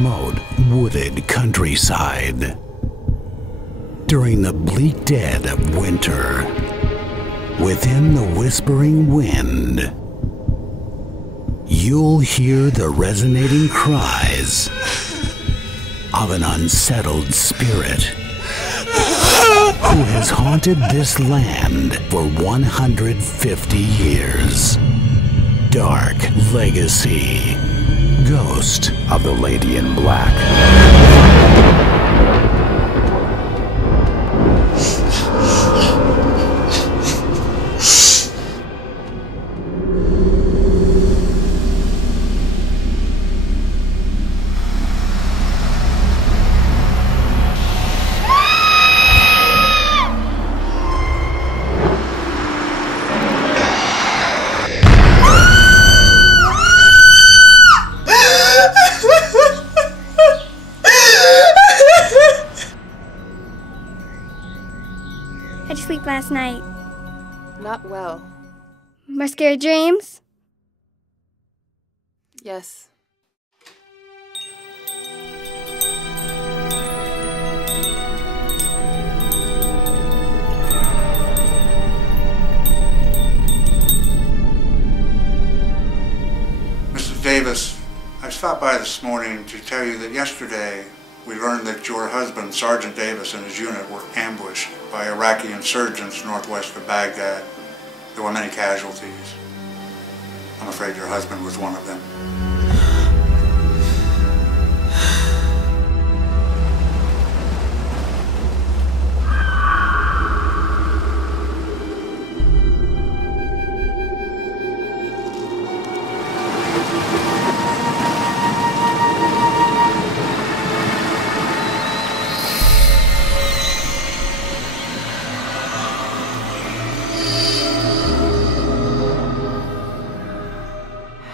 remote, wooded countryside. During the bleak dead of winter, within the whispering wind, you'll hear the resonating cries of an unsettled spirit who has haunted this land for 150 years. Dark Legacy. Ghost of the Lady in Black. How'd you sleep last night? Not well. More scary dreams? Yes. Mrs. Davis, I stopped by this morning to tell you that yesterday we learned that your husband, Sergeant Davis, and his unit were ambushed by Iraqi insurgents northwest of Baghdad. There were many casualties. I'm afraid your husband was one of them.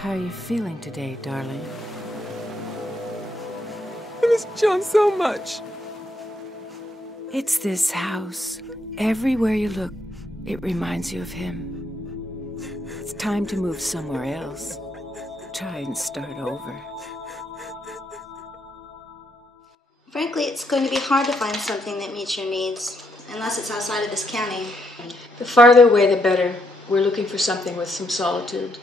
How are you feeling today, darling? I miss John so much. It's this house. Everywhere you look, it reminds you of him. It's time to move somewhere else. Try and start over. Frankly, it's going to be hard to find something that meets your needs, unless it's outside of this county. The farther away, the better. We're looking for something with some solitude.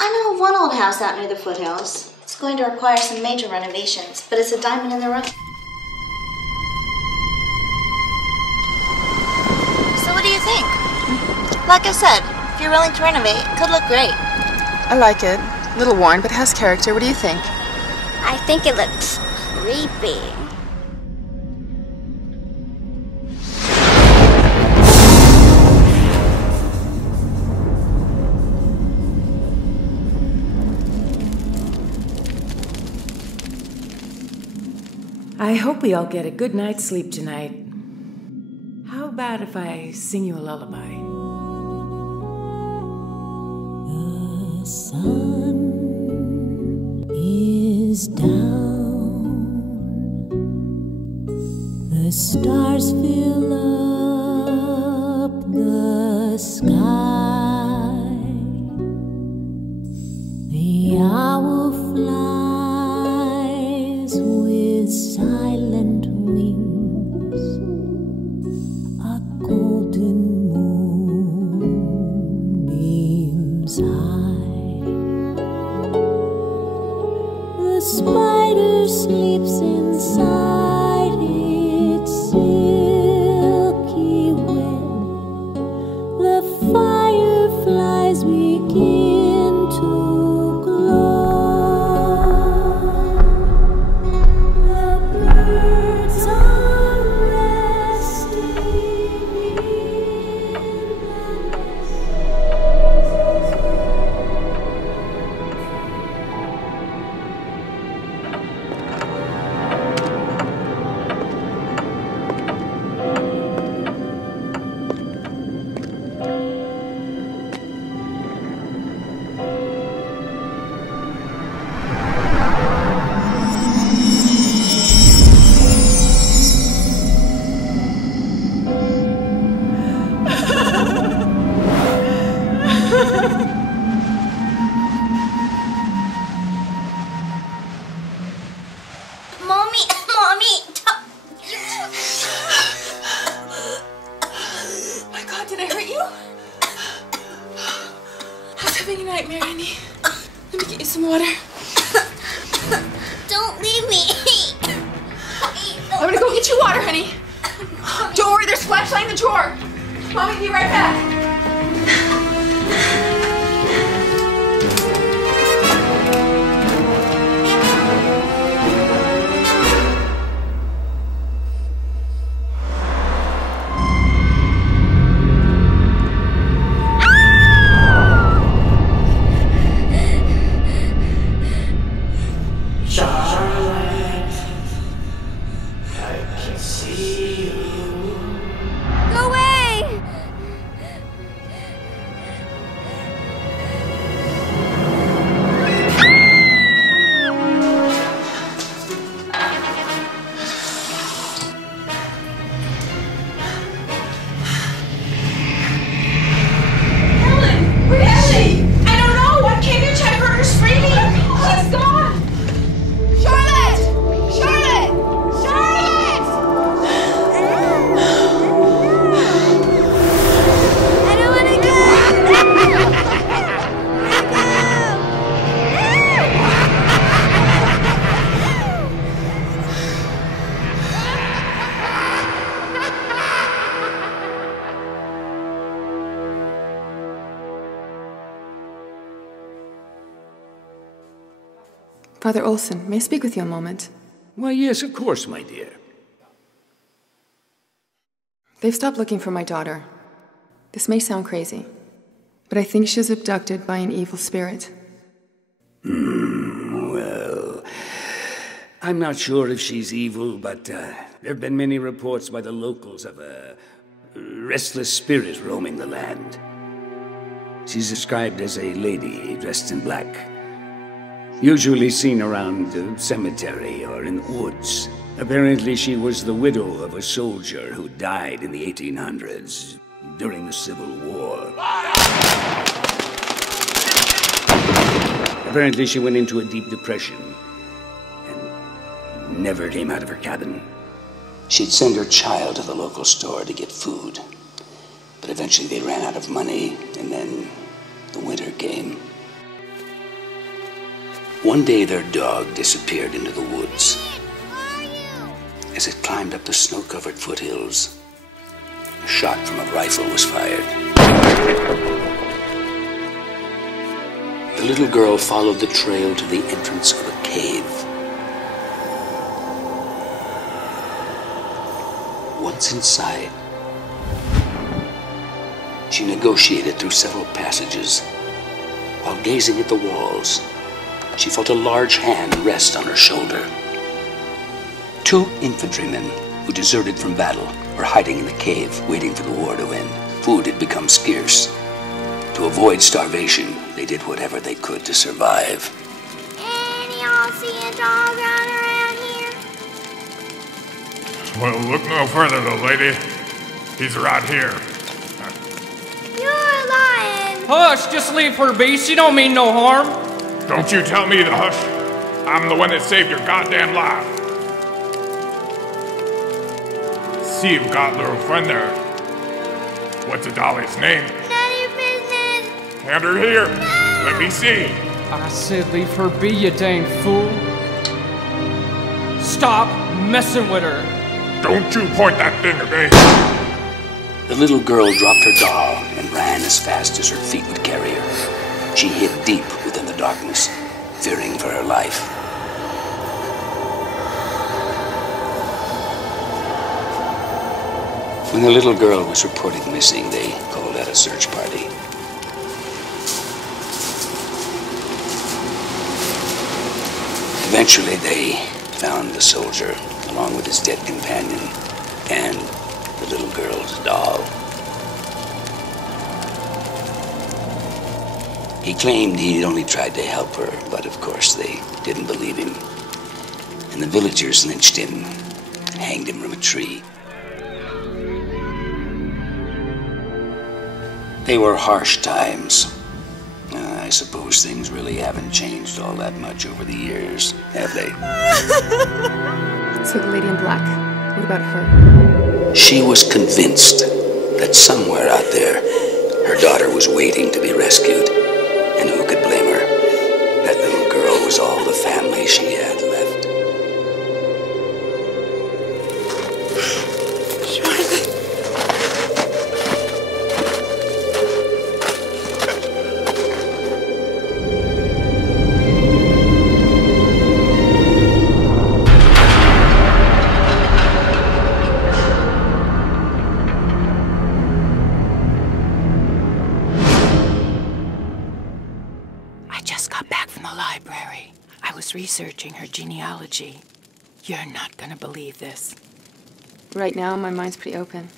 I know of one old house out near the foothills. It's going to require some major renovations, but it's a diamond in the rough. So what do you think? Like I said, if you're willing to renovate, it could look great. I like it. A little worn, but has character. What do you think? I think it looks creepy. I hope we all get a good night's sleep tonight. How about if I sing you a lullaby? The sun is down. The stars fill up the sky. The owl flies with silent wings. A golden moon beams high. The spider sleeps inside its silky web. The fireflies begin to glow. The birds are resting in that you? I was having a nightmare, honey. Let me get you some water. Don't leave me. I'm gonna go get you water, honey. Don't worry, there's a flashlight in the drawer. Mommy, be right back. Go away. Ellen! Where'd Ellie? I don't know. Why can't you check her? Her screaming. She's gone. Charlotte! Charlotte! Charlotte! I don't want to go. Father Olson, may I speak with you a moment? Why, yes, of course, my dear. They've stopped looking for my daughter. This may sound crazy, but I think she was abducted by an evil spirit. Well, I'm not sure if she's evil, but there have been many reports by the locals of a restless spirit roaming the land. She's described as a lady dressed in black, usually seen around the cemetery or in the woods. Apparently she was the widow of a soldier who died in the 1800s during the Civil War. Apparently she went into a deep depression and never came out of her cabin. She'd send her child to the local store to get food, but eventually they ran out of money, and then the winter came. One day their dog disappeared into the woods. As it climbed up the snow-covered foothills, a shot from a rifle was fired. The little girl followed the trail to the entrance of a cave. Once inside, she negotiated through several passages. While gazing at the walls, she felt a large hand rest on her shoulder. 2 infantrymen who deserted from battle were hiding in the cave, waiting for the war to end. Food had become scarce. To avoid starvation, they did whatever they could to survive. Any y'all see a dog running around here? Well, look no further, little lady. He's right here. You're lying. Hush, just leave her be. She don't mean no harm. Don't you tell me to hush. I'm the one that saved your goddamn life. See, you've got a little friend there. What's a dolly's name? None of your business. Hand her here. Let me see. I said leave her be, you dang fool. Stop messing with her. Don't you point that finger, babe. The little girl dropped her doll and ran as fast as her feet would carry her. She hid deep within the darkness, fearing for her life. When the little girl was reported missing, they called out a search party. Eventually, they found the soldier, along with his dead companion, and the little girl's doll. He claimed he'd only tried to help her, but of course they didn't believe him. And the villagers lynched him and hanged him from a tree. They were harsh times. I suppose things really haven't changed all that much over the years, have they? So the lady in black, what about her? She was convinced that somewhere out there, her daughter was waiting to be rescued. And who could blame her? That little girl was all the family she had left. I just got back from the library. I was researching her genealogy. You're not gonna believe this. Right now, my mind's pretty open.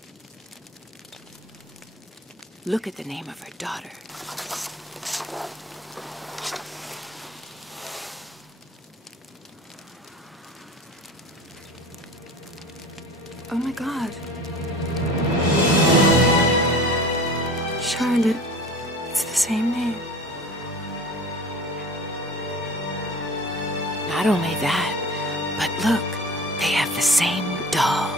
Look at the name of her daughter. Oh my God. Charlotte. It's the same name. Not only that, but look, they have the same doll.